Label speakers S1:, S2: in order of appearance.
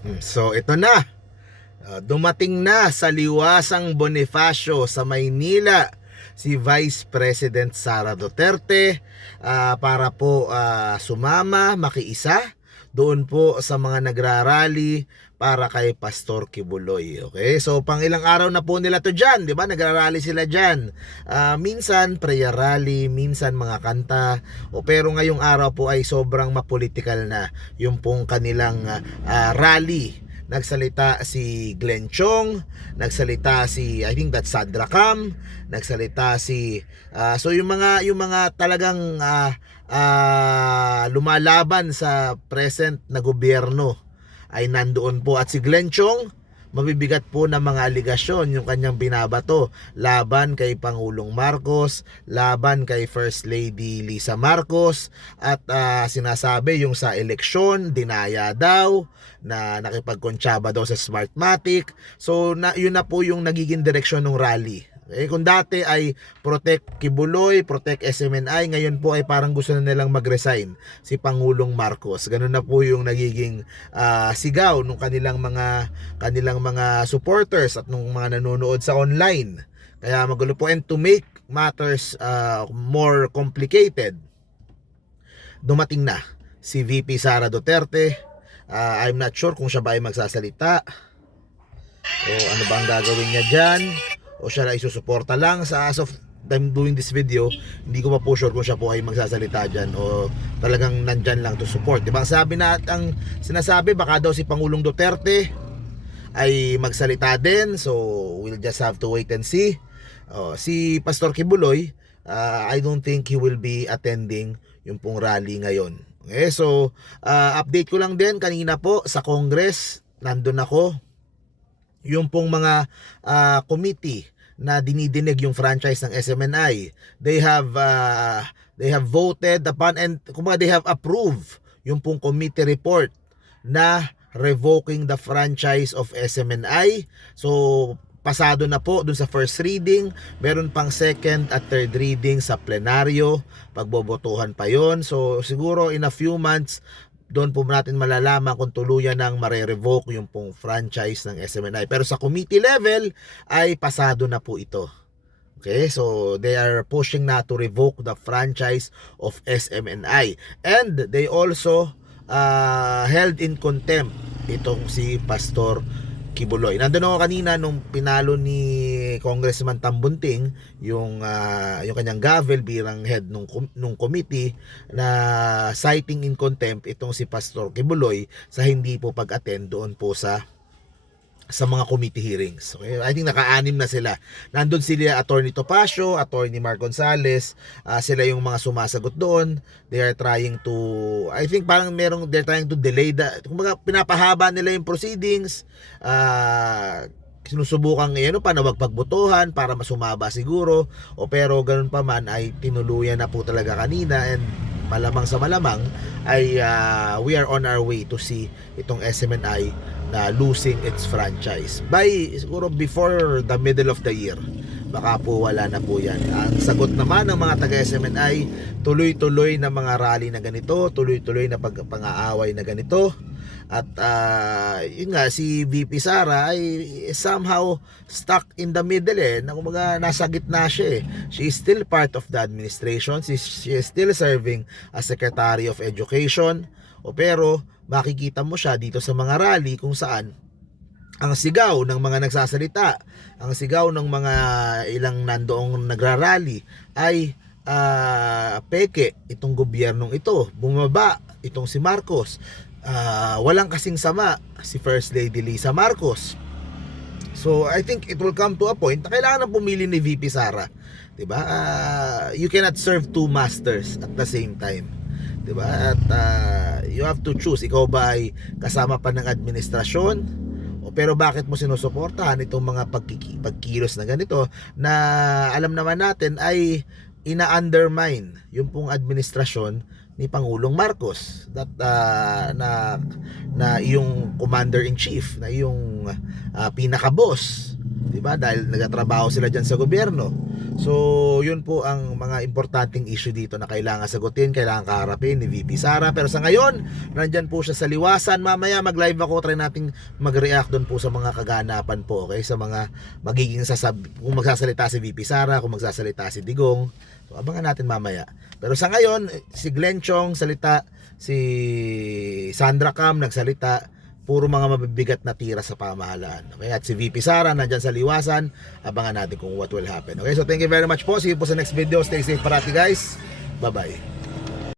S1: Hmm, So ito na. Uh, dumating na sa liwasang Bonifacio sa Maynila si Vice President Sara Duterte ah, para po ah, sumama, makiisa doon po sa mga nagrarally para kay Pastor Kibuloy. Okay? So pang ilang araw na po nila to dyan, di ba? Nagrarally sila dyan. Ah, minsan prayer rally, minsan mga kanta. O pero ngayong araw po ay sobrang mapolitical na yung pong kanilang ah, rally nagsalita si Glenn Chong, nagsalita si I think that's Sandra Cam, nagsalita si ah, so yung mga yung mga talagang ah, ah, lumalaban sa present na gobyerno ay nandoon po at si Glenn Chong mabibigat po na mga aligasyon yung kanyang binabato laban kay Pangulong Marcos, laban kay First Lady Lisa Marcos at ah, sinasabi yung sa eleksyon, dinaya daw na nakipagkontsaba daw sa Smartmatic. So na, yun na po yung nagiging direksyon ng rally. Eh, kung dati ay protect Kibuloy, protect SMNI, ngayon po ay parang gusto na nilang mag-resign si Pangulong Marcos. Ganun na po yung nagiging ah, sigaw ng kanilang mga kanilang mga supporters at nung mga nanonood sa online. Kaya magulo po and to make matters ah, more complicated, dumating na si VP Sara Duterte. Ah, I'm not sure kung siya ba ay magsasalita o ano ba ang gagawin niya dyan o siya ay susuporta lang. Sa as of time doing this video hindi ko pa po sure kung siya po ay magsasalita dyan o talagang nandyan lang to support diba sabi na ang sinasabi baka daw si Pangulong Duterte ay magsalita din. So we'll just have to wait and see. Oh, si Pastor Kibuloy ah, I don't think he will be attending yung pong rally ngayon. Okay so ah, update ko lang din kanina po sa Congress nandun ako yung pong mga ah, committee na dinidinig yung franchise ng SMNI they have ah, they have voted upon and kumbaga they have approved yung pong committee report na revoking the franchise of SMNI so pasado na po dun sa first reading. Meron pang second at third reading sa plenaryo. Pagbobotohan pa yon so siguro in a few months doon po natin malalaman kung tuluyan nang mare-revoke yung pong franchise ng SMNI. Pero sa committee level ay pasado na po ito. Okay, so they are pushing na to revoke the franchise of SMNI. And they also uh, held in contempt itong si Pastor Kibuloy. Nandun ako kanina nung pinalo ni Congressman Tambunting yung ah, yung kanyang gavel bilang head nung nung committee na citing in contempt itong si Pastor Kibuloy sa hindi po pag-attend doon po sa sa mga committee hearings. Okay? I think naka-anim na sila. Nandun sila Attorney Topacio, Attorney Mark Gonzales, ah, sila yung mga sumasagot doon. They are trying to I think parang merong they're trying to delay the kumbaga pinapahaba nila yung proceedings. Ah sinusubukan ngayon pa na wag pagbotohan para masumaba siguro. O pero ganun pa man ay tinuluyan na po talaga kanina and malamang sa malamang ay ah, we are on our way to see itong SMNI na losing its franchise. By siguro before the middle of the year baka po wala na po yan. Ang sagot naman ng mga taga SMNI tuloy-tuloy na mga rally na ganito tuloy-tuloy na pag pang-aaway na ganito at ah, yun nga si VP Sara ay somehow stuck in the middle eh na kumbaga nasa gitna siya eh she is still part of the administration she, she is still serving as Secretary of Education o pero makikita mo siya dito sa mga rally kung saan ang sigaw ng mga nagsasalita, ang sigaw ng mga ilang nandoong nagrarally ay ah, peke itong gobyernong ito. Bumaba itong si Marcos. Ah, walang kasing sama si First Lady Lisa Marcos. So I think it will come to a point na kailangan na pumili ni VP Sara. 'Di ba? Ah, you cannot serve two masters at the same time. 'Di ba? At ah, you have to choose ikaw ba ay kasama pa ng administrasyon o pero bakit mo sinusuportahan itong mga pagkiki, pagkilos na ganito na alam naman natin ay ina-undermine yung pong administrasyon ni Pangulong Marcos that ah, na na yung commander in chief na yung ah, pinaka-boss 'di ba? Dahil nagtatrabaho sila diyan sa gobyerno. So, yun po ang mga importanteng issue dito na kailangan sagutin, kailangan kaharapin ni VP Sara. Pero sa ngayon, nandyan po siya sa liwasan. Mamaya mag-live ako, try nating mag-react doon po sa mga kaganapan po, okay? Sa mga magiging sasab kung magsasalita si VP Sara, kung magsasalita si Digong. So, abangan natin mamaya. Pero sa ngayon, si Glenn Chong salita, si Sandra Cam nagsalita, puro mga mabibigat na tira sa pamahalaan. Okay? At si VP Sara nandyan sa liwasan, abangan natin kung what will happen. Okay, so thank you very much po. See you po sa next video. Stay safe parati guys. Bye-bye.